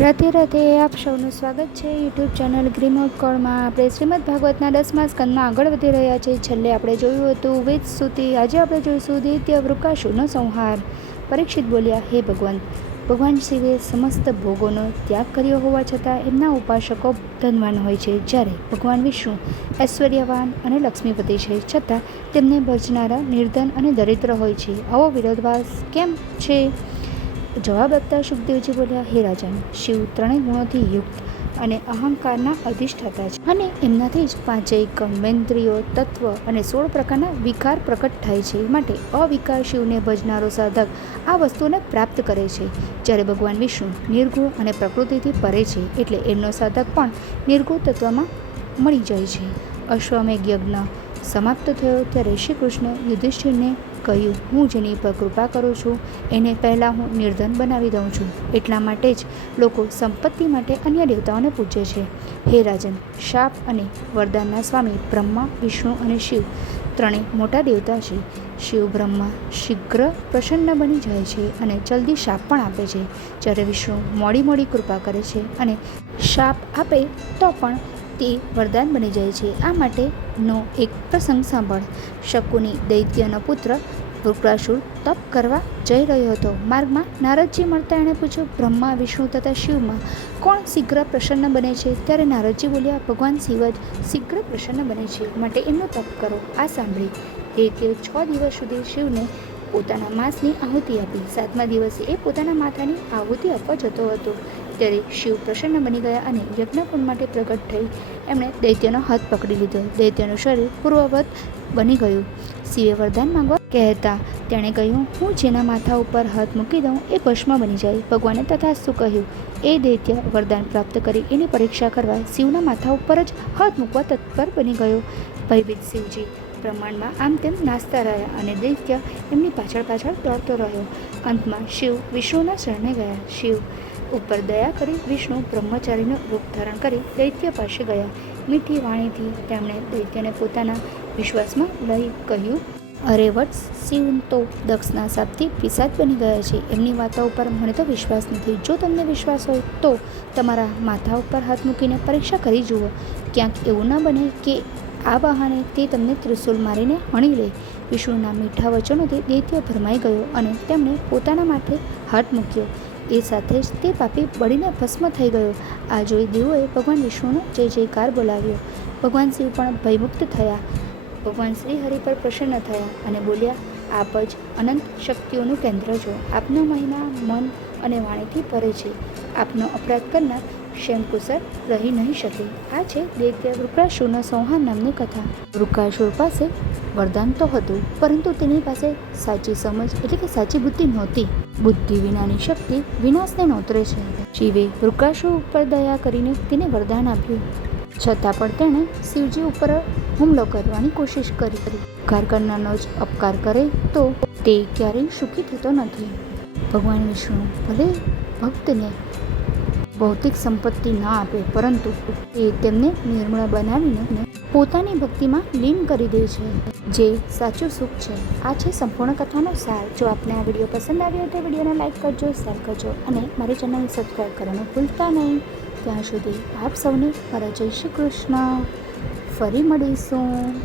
રાધે રાધે, આપ સૌનું સ્વાગત છે યુટ્યુબ ચેનલ ગ્રીમોડ કોળમાં। આપણે શ્રીમદ ભાગવતના 10મા સ્કંદમાં આગળ વધી રહ્યા છીએ। છેલ્લે આપણે જોયું હતું વેદ સ્તુતિ। આજે આપણે જોઈશું દૈત્ય વૃકાસુરનો સંહાર। પરીક્ષિત બોલ્યા, હે ભગવંત, ભગવાન શિવે સમસ્ત ભોગોનો ત્યાગ કર્યો હોવા છતાં એમના ઉપાસકો ધનવાન હોય છે, જ્યારે ભગવાન વિષ્ણુ ઐશ્વર્યવાન અને લક્ષ્મીપતિ છે, છતાં તેમને ભજનારા નિર્ધન અને દરિદ્ર હોય છે। આવો વિરોધાભાસ કેમ છે? જવાબ આપતા સુખદેવજી બોલ્યા, હે રાજન, શિવ ત્રણેય ગુણોથી યુક્ત અને અહંકારના અધિષ્ઠાતા છે, અને એમનાથી જ પાંચેય કર્મેન્દ્રિયો, તત્વ અને 16 પ્રકારના વિકાર પ્રકટ થાય છે। માટે અવિકાર શિવને ભજનારો સાધક આ વસ્તુને પ્રાપ્ત કરે છે, જ્યારે ભગવાન વિષ્ણુ નિર્ગુણ અને પ્રકૃતિથી પરે છે, એટલે એમનો સાધક પણ નિર્ગુણ તત્વમાં મળી જાય છે। અશ્વમેઘ યજ્ઞ સમાપ્ત થયો ત્યારે શ્રી કૃષ્ણ યુધિષ્ઠિરને કહ્યું, હું જેની પર કૃપા કરું છું એને પહેલાં હું નિર્ધન બનાવી દઉં છું। એટલા માટે જ લોકો સંપત્તિ માટે અન્ય દેવતાઓને પૂજે છે। હે રાજન, શાપ અને વરદાનના સ્વામી બ્રહ્મા, વિષ્ણુ અને શિવ ત્રણેય મોટા દેવતા છે। શિવ બ્રહ્મા શીઘ્ર પ્રસન્ન બની જાય છે અને જલ્દી શાપ પણ આપે છે, જ્યારે વિષ્ણુ મોડી કૃપા કરે છે અને શાપ આપે તો પણ તે વરદાન બની જાય છે। આ માટેનો એક પ્રસંગ સાંભળ। શકુની દૈત્યનો પુત્ર વૃકાસુર તપ કરવા જઈ રહ્યો હતો। માર્ગમાં નારદજી મળતા એણે પૂછ્યું, બ્રહ્મા, વિષ્ણુ તથા શિવમાં કોણ શીઘ્ર પ્રસન્ન બને છે? ત્યારે નારદજી બોલ્યા, ભગવાન શિવ જ શીઘ્ર પ્રસન્ન બને છે, માટે એમનું તપ કરો। આ સાંભળી દૈત્ય 6 દિવસ સુધી શિવને પોતાના માંસની આહુતિ આપી। 7મા દિવસે એ પોતાના માથાની આહુતિ આપવા જતો હતો, ત્યારે શિવ પ્રસન્ન બની ગયા અને યજ્ઞકુંડ માટે પ્રગટ થઈ એમણે દૈત્યનો હાથ પકડી લીધો। દૈત્યનું શરીર પૂર્વવત બની ગયું। શિવે વરદાન માંગવા કહેતા તેણે કહ્યું, હું જેના માથા ઉપર હાથ મૂકી દઉં એ ભસ્મ બની જાય। ભગવાને તથાસ્તુ કહ્યું। એ દૈત્ય વરદાન પ્રાપ્ત કરી એની પરીક્ષા કરવા શિવના માથા ઉપર જ હાથ મૂકવા તત્પર બની ગયો। ભયભીત શિવજી બ્રહ્માંડમાં આમ તેમ નાચતા રહ્યા અને દૈત્ય એમની પાછળ દોડતો રહ્યો। અંતમાં શિવ વિષ્ણુના શરણે ગયા। શિવ ઉપર દયા કરી વિષ્ણુ બ્રહ્મચારીનું રૂપ ધારણ કરી દૈત્ય પાસે ગયા। મીઠી વાણીથી તેમણે દૈત્યને પોતાના વિશ્વાસમાં લઈ કહ્યું, અરે વત્સ, શિવ તો દક્ષના શાપથી પિશાચ બની ગયા છે। એમની વાતો ઉપર મને તો વિશ્વાસ નથી। જો તમને વિશ્વાસ હોય તો તમારા માથા ઉપર હાથ મૂકીને પરીક્ષા કરી જુઓ। ક્યાંક એવું ન બને કે આ બહાને તે તમને ત્રિશૂલ મારીને હણી લે। વિષ્ણુના મીઠા વચનોથી દૈત્ય ભરમાઈ ગયો અને તેમણે પોતાના માથે હાથ મૂક્યો। એ સાથે જ તે પાપી બળીને ભસ્મ થઈ ગયો। આ જોઈ દેવોએ ભગવાન વિષ્ણુનો જય જયકાર બોલાવ્યો। ભગવાન શિવ પણ ભયમુક્ત થયા। ભગવાન શ્રી હરિ પર પ્રસન્ન થયા અને બોલ્યા, આપ જ અનંત શક્તિઓનું કેન્દ્ર છો। આપનો મહિમા મન અને વાણીથી ભરે છે। આપનો અપરાધ કરનાર ક્ષેમકુશળ રહી નહીં શકે। આ છે દૈત્ય વૃકાસુરના સંહાર નામની કથા। વૃકાસુર પાસે વરદાન તો હતું, પરંતુ તેની પાસે સાચી સમજ એટલે કે સાચી બુદ્ધિ નહોતી। બુદ્ધિ વિનાની શક્તિ વિનાશને નોતરે છે। શિવે વૃકાસુર ઉપર દયા કરીને તેને વરદાન આપ્યું, છતાં પણ તેણે શિવજી ઉપર હુમલો કરવાની કોશિશ કરી। ઉપકાર કરનારનો જ અપકાર કરે તો તે ક્યારેય સુખી થતો નથી। ભગવાન વિષ્ણુ ભલે ભક્તને ભૌતિક સંપત્તિ ન આપે, પરંતુ તે તેમને નિર્મળ બનાવીને પોતાની ભક્તિમાં લીન કરી દે છે, જે સાચું સુખ છે। આ છે સંપૂર્ણ કથાનો સાર। જો આપને આ વિડીયો પસંદ આવ્યો તો વિડીયોને લાઇક કરજો, શેર કરજો અને મારી ચેનલને સબસ્ક્રાઈબ કરવાનું ભૂલતા નહીં। ત્યાં સુધી આપ સૌને મારા જય શ્રી કૃષ્ણ। ફરી મળીશું।